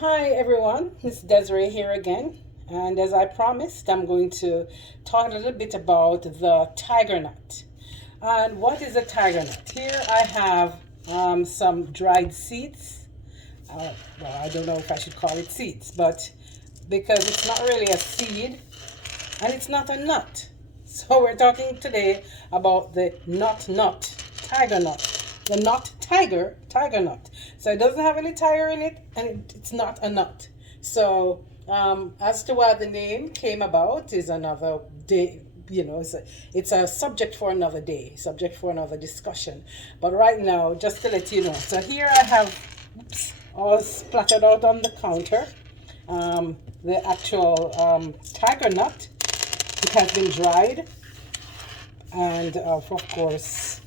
Hi everyone, it's Desiree here again. And as I promised, I'm going to talk a little bit about the tiger nut. And what is a tiger nut? Here I have some dried seeds. Well, I don't know if I should call it seeds, but because it's not really a seed and it's not a nut. So we're talking today about the nut, tiger nut. The nut tiger nut. So it doesn't have any tiger in it, and it's not a nut. So as to why the name came about is another day. It's a subject for another day, subject for another discussion. But right now, just to let you know, so here I have, all splattered out on the counter, the actual tiger nut. It has been dried and of course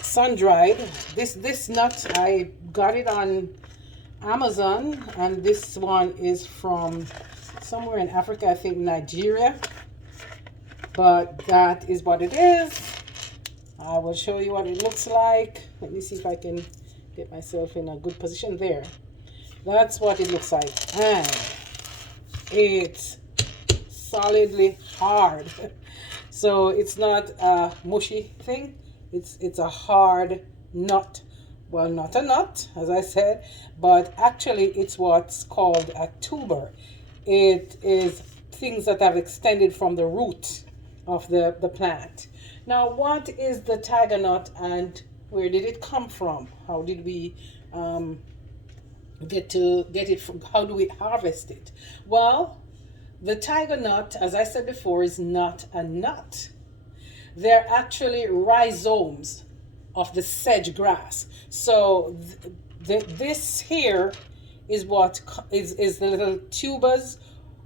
sun dried. This nut I got it on Amazon, and this one is from somewhere in Africa, I think Nigeria. But that is what it is. I will show you what it looks like. Let me see if I can get myself in a good position there. That's what it looks like, and it's solidly hard. So it's not a mushy thing. It's a hard nut. Well, not a nut, as I said, but actually it's what's called a tuber. It is things that have extended from the root of the plant. Now, what is the tiger nut and where did it come from? How did we get it from? How do we harvest it? Well, the tiger nut, as I said before, is not a nut. They're actually rhizomes of the sedge grass. So this here is what is the little tubers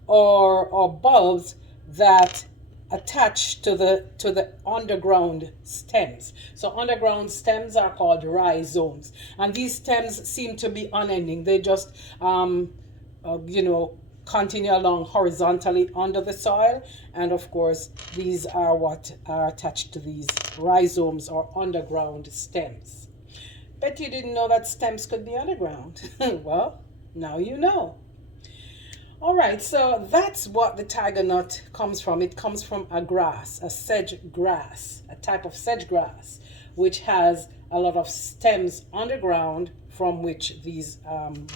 or bulbs that attach to the underground stems. So underground stems are called rhizomes, and these stems seem to be unending. They just you know continue along horizontally under the soil, and of course these are what are attached to these rhizomes or underground stems. Bet you didn't know that stems could be underground. Well, now you know. All right, so that's what the tiger nut comes from. It comes from a grass, a sedge grass, a type of sedge grass, which has a lot of stems underground from which these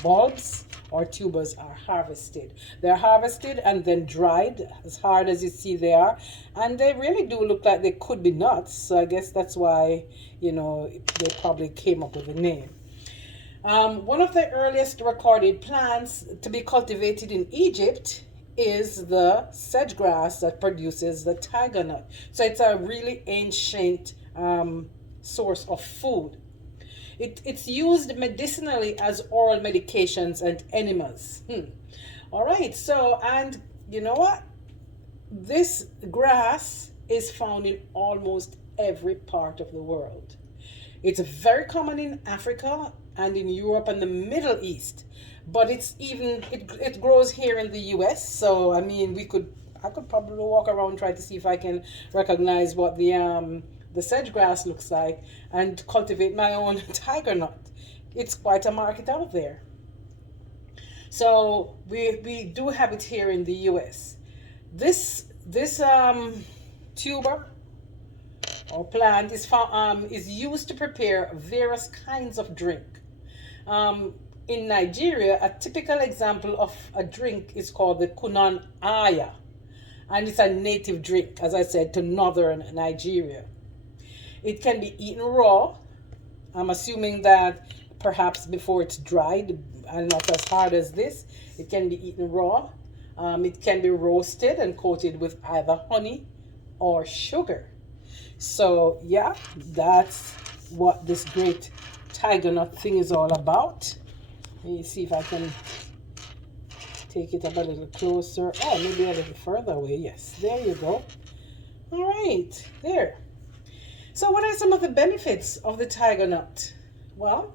bulbs or tubers are harvested. They're harvested and then dried as hard as you see they are, and they really do look like they could be nuts. So I guess that's why, they probably came up with the name. One of the earliest recorded plants to be cultivated in Egypt is the sedge grass that produces the tiger nut. So it's a really ancient source of food. It's used medicinally as oral medications and enemas. All right, so, and you know what? This grass is found in almost every part of the world. It's very common in Africa and in Europe and the Middle East, but it grows here in the US. So I mean, I could probably walk around try to see if I can recognize what the sedge grass looks like and cultivate my own tiger nut. It's quite a market out there. So we do have it here in the US. This tuber or plant is used to prepare various kinds of drink. In Nigeria, a typical example of a drink is called the kunan aya, and it's a native drink, as I said, to northern Nigeria. It can be eaten raw. I'm assuming that perhaps before it's dried and not as hard as this, it can be eaten raw. It can be roasted and coated with either honey or sugar. So yeah, that's what this great tiger nut thing is all about. Let me see if I can take it up a little closer. Oh, maybe a little further away. Yes, there you go. All right, there. So what are some of the benefits of the tiger nut? Well,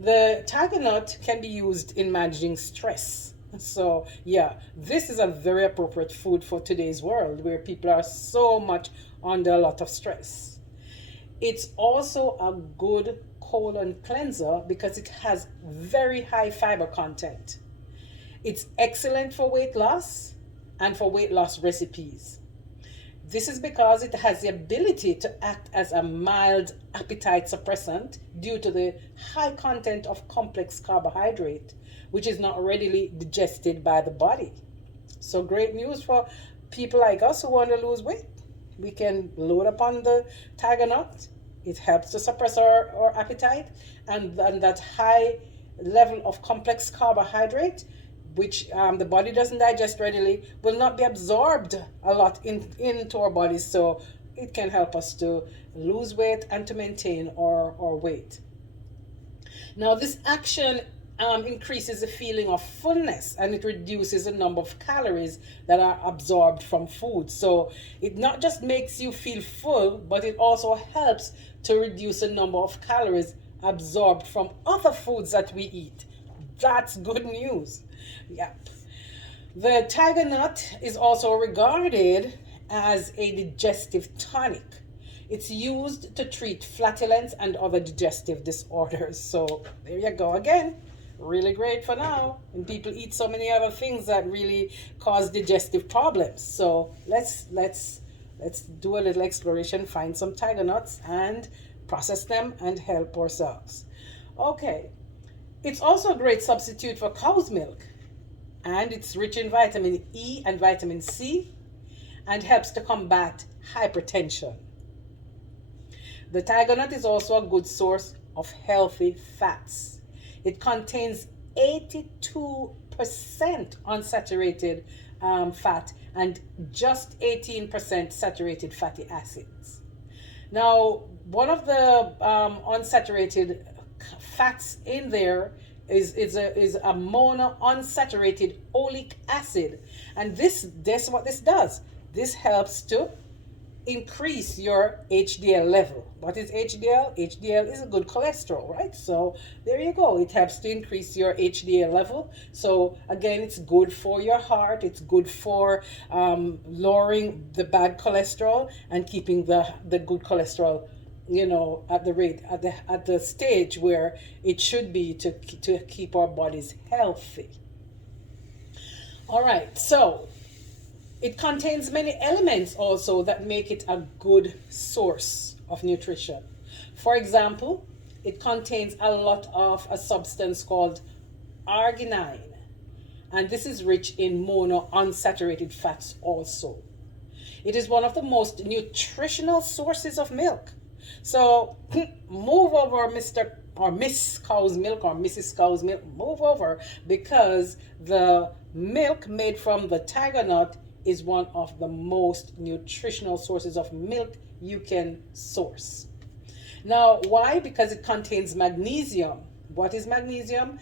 the tiger nut can be used in managing stress. So yeah, this is a very appropriate food for today's world where people are so much under a lot of stress. It's also a good colon cleanser because it has very high fiber content. It's excellent for weight loss and for weight loss recipes. This is because it has the ability to act as a mild appetite suppressant due to the high content of complex carbohydrate, which is not readily digested by the body. So, great news for people like us who want to lose weight. We can load upon the tiger nut. It helps to suppress our appetite, and that high level of complex carbohydrate, which the body doesn't digest readily, will not be absorbed a lot into our bodies. So it can help us to lose weight and to maintain our weight. Now, this action increases the feeling of fullness, and it reduces the number of calories that are absorbed from food. So it not just makes you feel full, but it also helps to reduce the number of calories absorbed from other foods that we eat. That's good news. Yeah. The tiger nut is also regarded as a digestive tonic. It's used to treat flatulence and other digestive disorders. So there you go again. Really great for now. And people eat so many other things that really cause digestive problems. So let's do a little exploration, find some tiger nuts and process them and help ourselves. Okay. It's also a great substitute for cow's milk, and it's rich in vitamin E and vitamin C and helps to combat hypertension. The tiger nut is also a good source of healthy fats. It contains 82% unsaturated fat and just 18% saturated fatty acids. Now, one of the unsaturated fats in there is a mono unsaturated oleic acid, and this what this does. This helps to increase your HDL level. What is HDL? HDL is a good cholesterol, right? So there you go. It helps to increase your HDL level. So again, it's good for your heart. It's good for lowering the bad cholesterol and keeping the good cholesterol, at the rate, at the stage where it should be to keep our bodies healthy. All right, so it contains many elements also that make it a good source of nutrition. For example, it contains a lot of a substance called arginine, and this is rich in mono unsaturated fats also. It is one of the most nutritional sources of milk. So move over, Mr. or Miss Cow's Milk or Mrs. Cow's Milk, move over, because the milk made from the tiger nut is one of the most nutritional sources of milk you can source. Now, why? Because it contains magnesium. What is magnesium?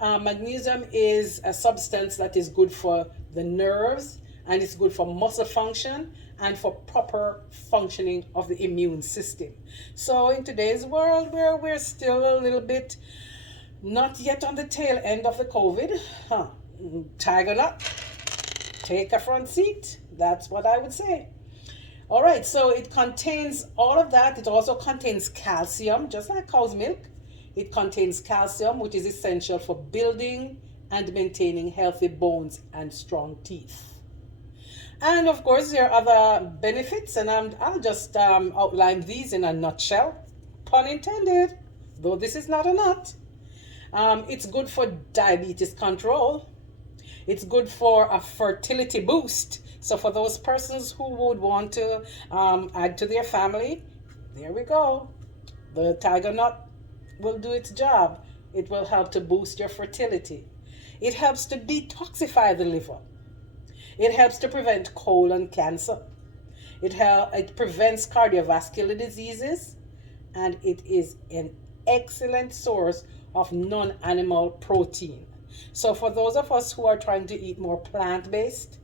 Magnesium is a substance that is good for the nerves, and it's good for muscle function and for proper functioning of the immune system. So in today's world, where we're still a little bit not yet on the tail end of the COVID, tiger nut, take a front seat. That's what I would say. All right, so it contains all of that. It also contains calcium, just like cow's milk. It contains calcium, which is essential for building and maintaining healthy bones and strong teeth. And of course, there are other benefits, and I'll just outline these in a nutshell. Pun intended, though this is not a nut. It's good for diabetes control. It's good for a fertility boost. So for those persons who would want to add to their family, there we go. The tiger nut will do its job. It will help to boost your fertility. It helps to detoxify the liver. It helps to prevent colon cancer. It prevents cardiovascular diseases, and it is an excellent source of non-animal protein. So for those of us who are trying to eat more plant-based,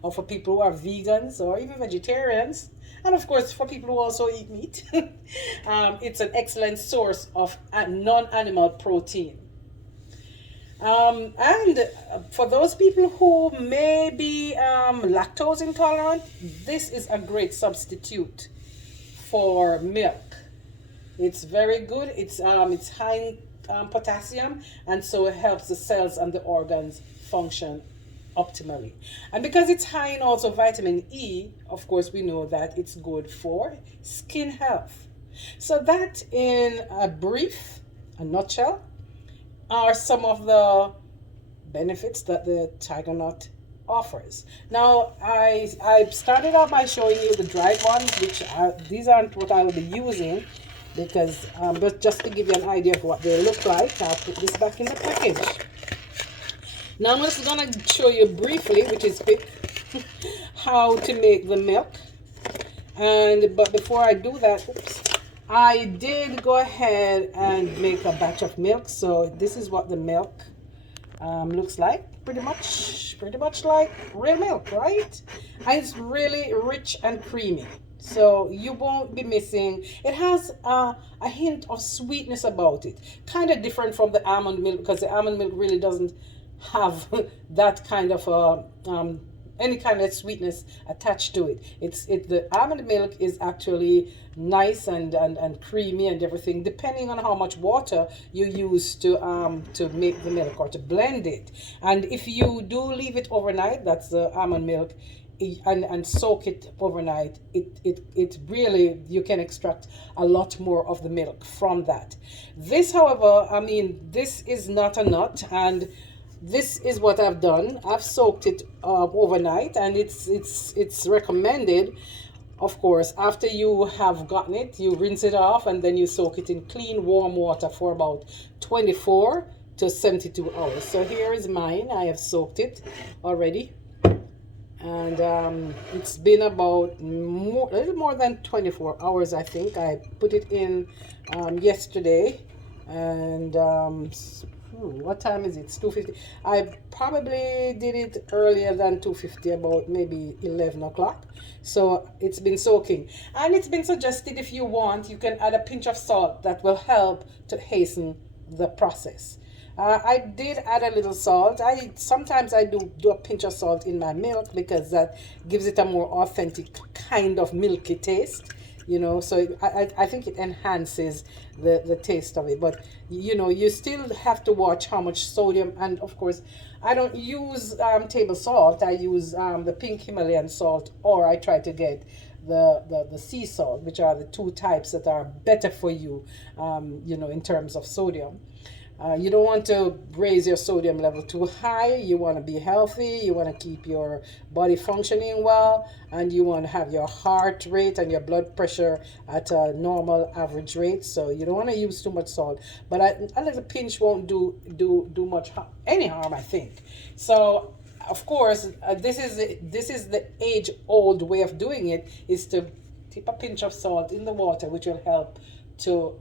or for people who are vegans or even vegetarians, and of course for people who also eat meat, it's an excellent source of non-animal protein. And for those people who may be lactose intolerant, this is a great substitute for milk. It's very good. It's high in potassium, and so it helps the cells and the organs function optimally. And because it's high in also vitamin E, of course, we know that it's good for skin health. So that, in a nutshell, are some of the benefits that the tiger nut offers. Now, I started out by showing you the dried ones, which these aren't what I will be using, because but just to give you an idea of what they look like, I'll put this back in the package. Now I'm just gonna show you briefly, which is quick, how to make the milk. But before I do that, oops, I did go ahead and make a batch of milk. So this is what the milk looks like. Pretty much like real milk, right? And it's really rich and creamy. So you won't be missing. It has a hint of sweetness about it. Kind of different from the almond milk, because the almond milk really doesn't have that kind of any kind of sweetness attached to it. The almond milk is actually nice and creamy and everything, depending on how much water you use to make the milk or to blend it. And if you do leave it overnight, that's the almond milk, and soak it overnight, it really, you can extract a lot more of the milk from that. This, however, I mean, this is not a nut, and this is what I've done. I've soaked it overnight, and it's recommended, of course, after you have gotten it, you rinse it off, and then you soak it in clean warm water for about 24 to 72 hours. So here is mine. I have soaked it already, and it's been about a little more than 24 hours, I think. I put it in yesterday, and what time is it? It's 2:50. I probably did it earlier than 2:50, about maybe 11 o'clock. So it's been soaking, and it's been suggested, if you want, you can add a pinch of salt. That will help to hasten the process. I did add a little salt. Sometimes I do a pinch of salt in my milk, because that gives it a more authentic kind of milky taste, so I think it enhances the taste of it. But you still have to watch how much sodium. And of course, I don't use table salt. I use the pink Himalayan salt, or I try to get the sea salt, which are the two types that are better for you, in terms of sodium. You don't want to raise your sodium level too high. You want to be healthy. You want to keep your body functioning well, and you want to have your heart rate and your blood pressure at a normal average rate. So you don't want to use too much salt, but a little pinch won't do much any harm, I think. So of course, this is the age-old way of doing it, is to tip a pinch of salt in the water, which will help to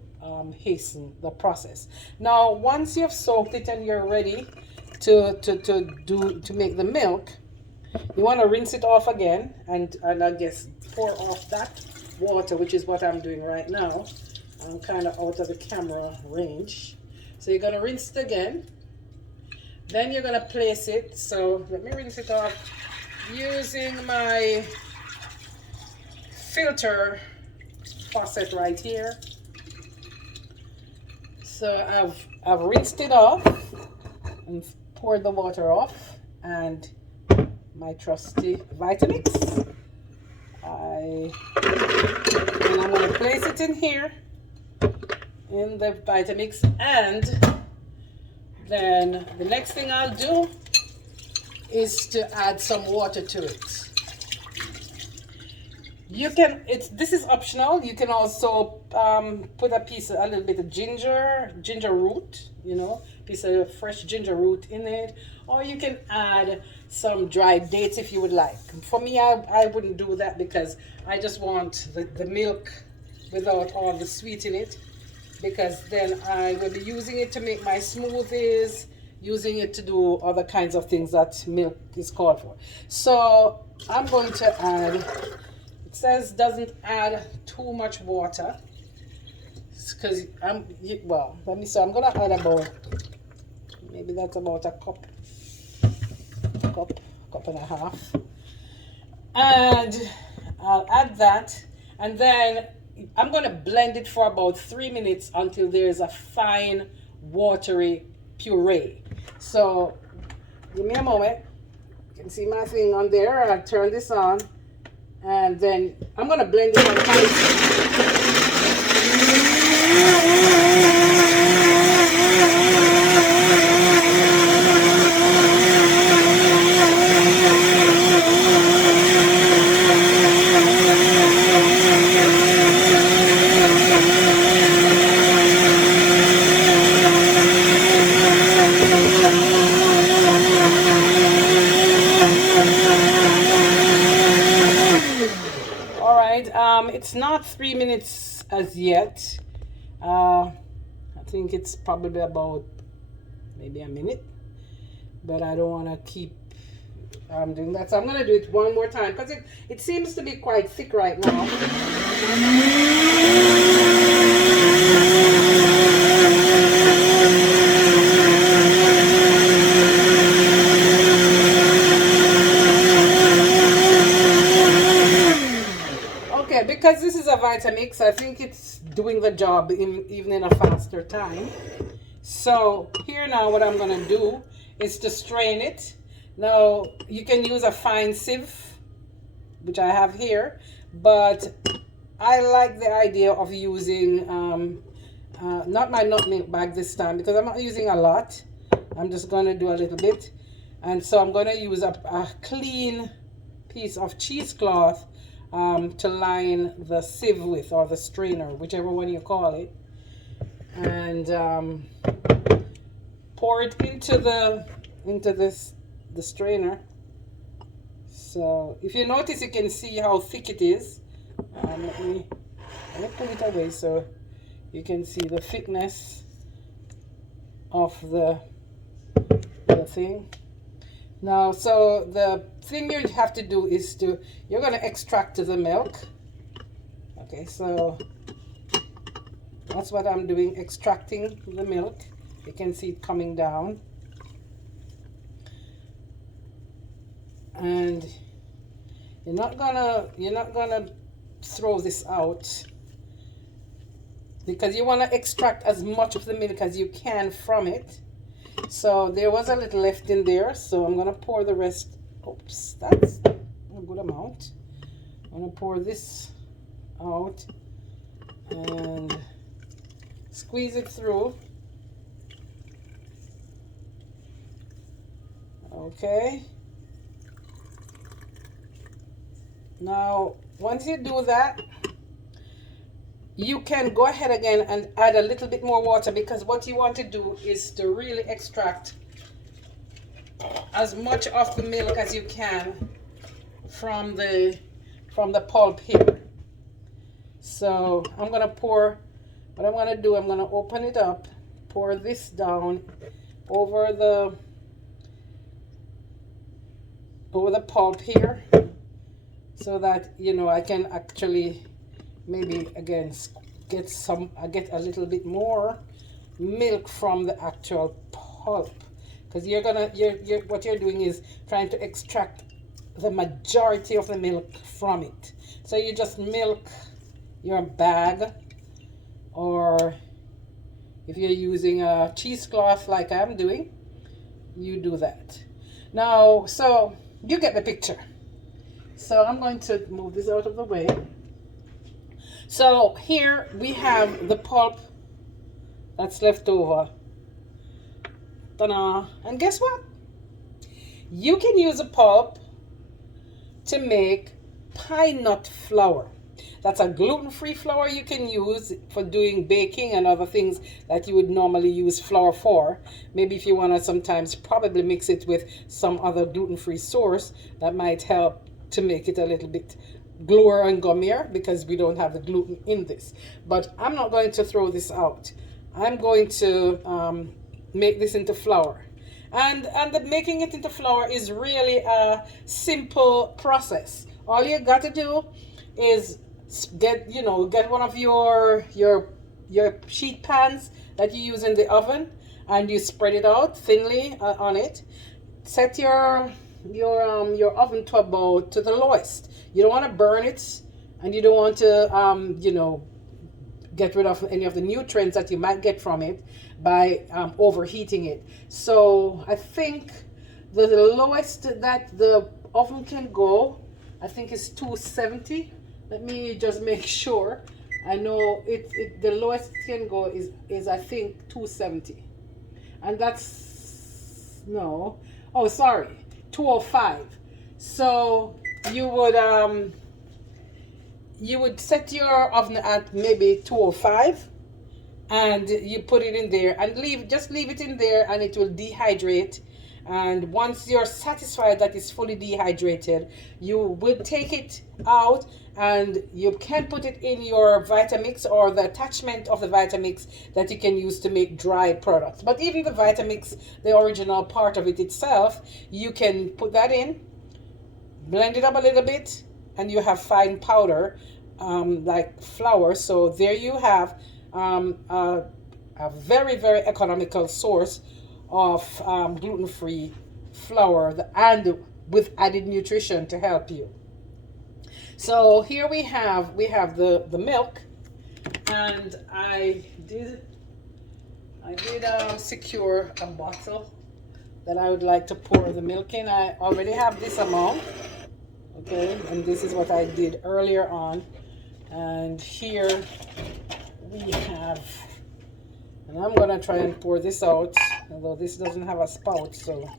hasten the process. Now, once you've soaked it and you're ready to make the milk, you want to rinse it off again, and I guess pour off that water, which is what I'm doing right now. I'm kind of out of the camera range. So you're going to rinse it again. Then you're going to place it. So let me rinse it off using my filter faucet right here. So I've rinsed it off and poured the water off, and my trusty Vitamix. And I'm going to place it in here in the Vitamix, and then the next thing I'll do is to add some water to it. This is optional. You can also put a little bit of ginger root, piece of fresh ginger root in it, or you can add some dried dates if you would like. For me, I wouldn't do that, because I just want the milk without all the sweet in it, because then I will be using it to make my smoothies, using it to do other kinds of things that milk is called for. So I'm going to add, it says doesn't add too much water, because let me see, I'm going to add about, maybe that's about a cup and a half, and I'll add that, and then I'm going to blend it for about 3 minutes until there's a fine watery puree. So give me a moment. You can see my thing on there. I'll turn this on, and then I'm gonna blend it on high. All right, it's not 3 minutes as yet. I think it's probably about maybe a minute, but I don't want to keep doing that. So I'm going to do it one more time because it seems to be quite thick right now. Okay, because this is a Vitamix, I think it's doing the job even in a faster time. So here now what I'm going to do is to strain it. Now you can use a fine sieve, which I have here, but I like the idea of using not my nut milk bag this time because I'm not using a lot. I'm just going to do a little bit, and so I'm going to use a clean piece of cheesecloth to line the sieve with, or the strainer, whichever one you call it, and pour it into the strainer. So if you notice, you can see how thick it is. Let me pull it away so you can see the thickness of the thing. Now, so the thing you have to do is you're going to extract the milk. Okay, so that's what I'm doing, extracting the milk. You can see it coming down. And you're not gonna throw this out, because you want to extract as much of the milk as you can from it. So there was a little left in there, so I'm gonna pour the rest. Oops, that's a good amount. I'm gonna pour this out and squeeze it through. Okay. Now, once you do that, you can go ahead again and add a little bit more water, because what you want to do is to really extract as much of the milk as you can from the pulp here. So I'm gonna pour, what I'm gonna do, I'm gonna open it up, pour this down over the pulp here, so that, you know, I can actually maybe again get a little bit more milk from the actual pulp, because what you're doing is trying to extract the majority of the milk from it. So you just milk your bag, or if you're using a cheesecloth like I'm doing, you do that. Now, so you get the picture. So I'm going to move this out of the way. So here we have the pulp that's left over. Ta-da! And guess what? You can use a pulp to make pine nut flour. That's a gluten-free flour you can use for doing baking and other things that you would normally use flour for. Maybe if you want to sometimes probably mix it with some other gluten-free source, that might help to make it a little bit gluer and gummier, because we don't have the gluten in this. But I'm not going to throw this out. I'm going to make this into flour. And the making it into flour is really a simple process. All you got to do is get one of your sheet pans that you use in the oven, and you spread it out thinly on it. Set your oven to the lowest. You don't want to burn it, and you don't want to get rid of any of the nutrients that you might get from it by overheating it. So I think the lowest that the oven can go, I think, is 270. Let me just make sure. I know the lowest it can go is I think 270, and that's no. Oh, sorry, 205. So you would set your oven at maybe 205, and you put it in there and just leave it in there, and it will dehydrate. And once you're satisfied that it's fully dehydrated, you will take it out, and you can put it in your Vitamix or the attachment of the Vitamix that you can use to make dry products. But even the Vitamix, the original part of it itself, you can put that in, blend it up a little bit, and you have fine powder, like flour. So there you have a very, very economical source of gluten-free flour, and with added nutrition to help you. So here we have the milk, and I did secure a bottle that I would like to pour the milk in. I already have this amount, okay, and this is what I did earlier on. And here we have, and I'm gonna try and pour this out, although this doesn't have a spout, so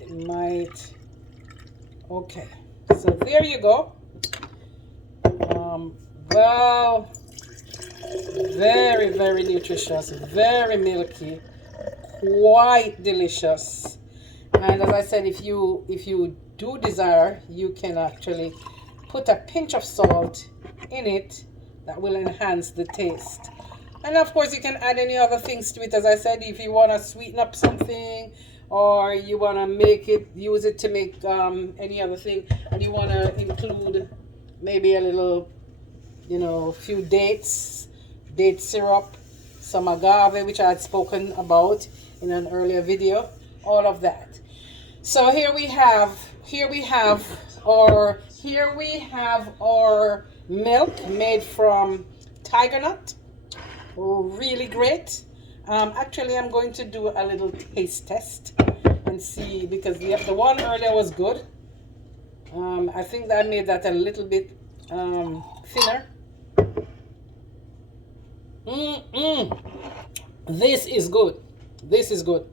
it might. Okay, so there you go. Well, very, very nutritious, very milky, quite delicious. And as I said, if you do desire, you can actually put a pinch of salt in it. That will enhance the taste. And of course, you can add any other things to it. As I said, if you want to sweeten up something, or you want to use it to make any other thing, and you want to include maybe a little, few date syrup, some agave, which I had spoken about in an earlier video, all of that. So here we have our milk made from tiger nut. Really great. Actually, I'm going to do a little taste test and see, because the one earlier was good. I think that I made that a little bit thinner. This is good. This is good.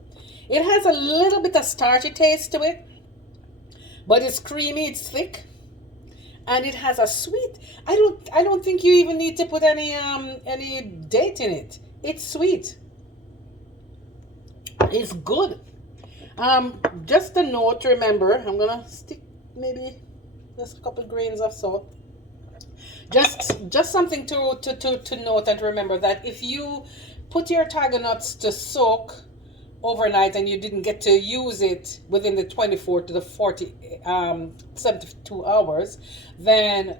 It has a little bit of starchy taste to it, but it's creamy, it's thick, and it has a sweet. I don't think you even need to put any date in it. It's sweet. It's good. Just a note to remember, I'm gonna stick maybe just a couple grains of salt. Just something to note and to remember, that if you put your tiger nuts to soak overnight and you didn't get to use it within the 24 to the 72 hours, then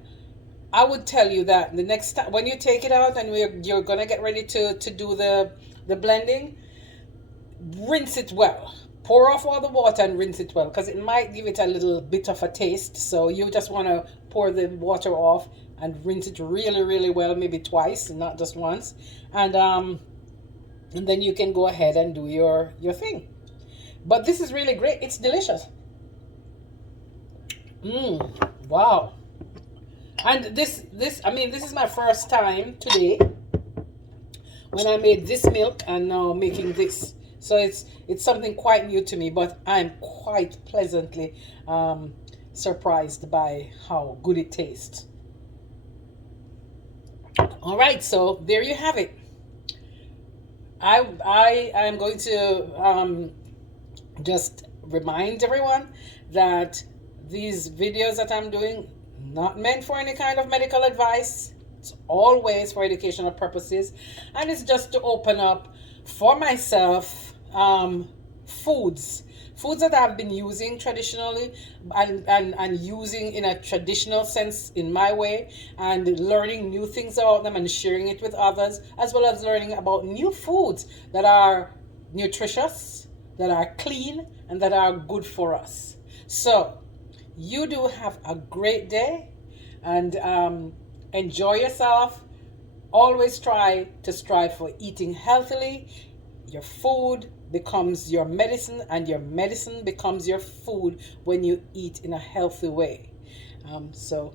I would tell you that the next time when you take it out and you're gonna get ready to do the blending, rinse it well. Pour off all the water and rinse it well, because it might give it a little bit of a taste. So you just want to pour the water off and rinse it really, really well, maybe twice, not just once. And then you can go ahead and do your thing. But this is really great. It's delicious. Wow. And this is my first time today when I made this milk and now making this. So it's something quite new to me, but I'm quite pleasantly surprised by how good it tastes. All right, so there you have it. I am going to just remind everyone that these videos that I'm doing, not meant for any kind of medical advice. It's always for educational purposes, and it's just to open up for myself foods that I've been using traditionally and using in a traditional sense in my way, and learning new things about them and sharing it with others, as well as learning about new foods that are nutritious, that are clean, and that are good for us. So you do have a great day, and enjoy yourself. Always try to strive for eating healthily. Your food becomes your medicine, and your medicine becomes your food when you eat in a healthy way. So,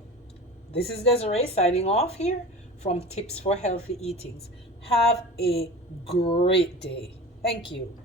this is Desiree signing off here from Tips for Healthy Eatings. Have a great day. Thank you.